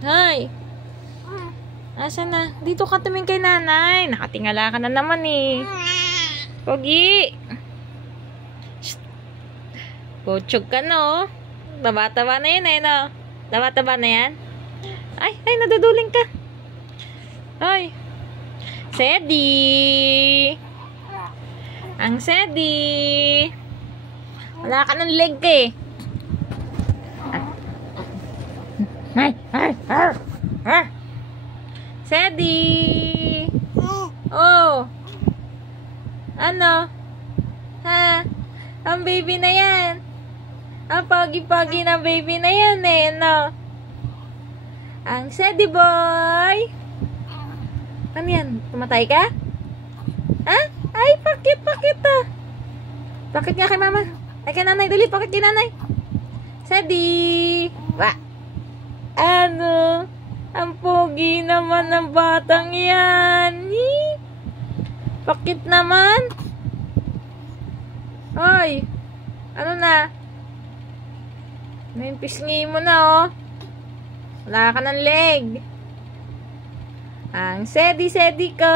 Hoy. Asan na? Dito ka tumingin kay nanay. Nakatingala ka na naman eh. Pogi. Putsog ka no. Taba-taba na yan eh no. Taba-taba na yan. Ay, naduduling ka. Hoy. Sedi. Ang Sedi. Wala ka ng leg eh. Ay. Sedi. Oh. Ano? Ha? Ang baby na yan. Ang pogi-pogi na baby na yan eh, no? Ang Sedi boy. Ano yan? Tumatay ka? Ha? Ay, pakit ah. Pakit nga kay mama. Ay, kay nanay. Dali, pakit kay nanay. Sedi. Wa. Ano? Ang pogi naman ng batang yan. Pakit naman. Hoy. Ano na? May pisngi mo na, oh. Wala ka ng leg. Ang Sedi ko.